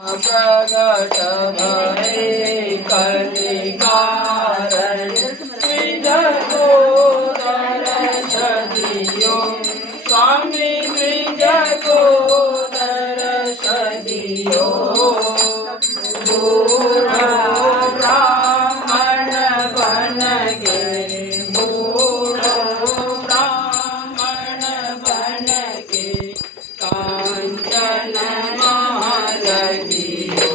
प्रगट भये कलिकारण जगोदर सदियो स्वामी जगोदर सदियो बूढ़ो ब्राह्मण बन गे बूढ़ो ब्राह्मण बन के कांचन महालजियो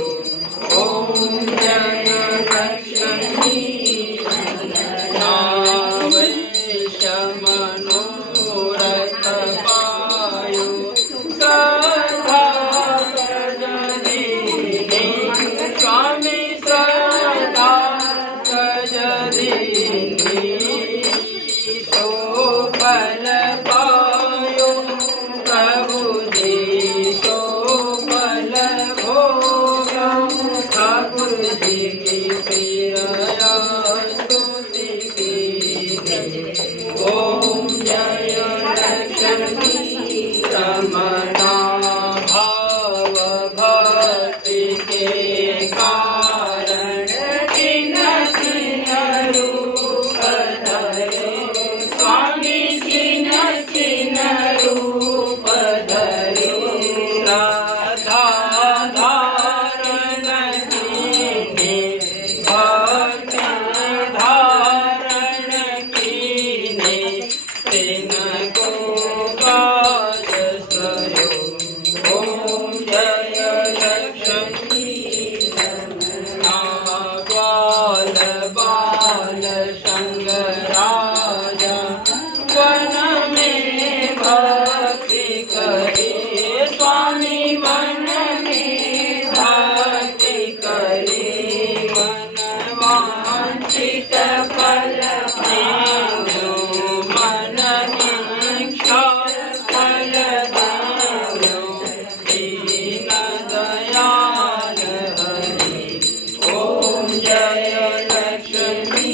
ओम जय लक्ष्मी मनोरथ पायो सदा गजदीनी स्वामी सदा गजदीनी शोभन पायो प्रभु जी शोभन भोग ठाकुर जी की प्रिया स्तुति की ओम जय लक्ष्मी रमणा भाव भक्ति के कारण चिन्ह चिन्ह रूप धरे स्वामी चिन्ह चिन्ह रूप धरे श्रद्धा धारण कीने भक्ति धारण कीने तेन को काज सयो ओम जय लक्ष्मी रमणा ग्वाल बाल संग राजा वन में भक्ति करे स्वामी वन में भक्ति करे मन वांछित फल देनो मन इच्छा फल देनो दीन दयाल हरि ओम जय लक्ष्मी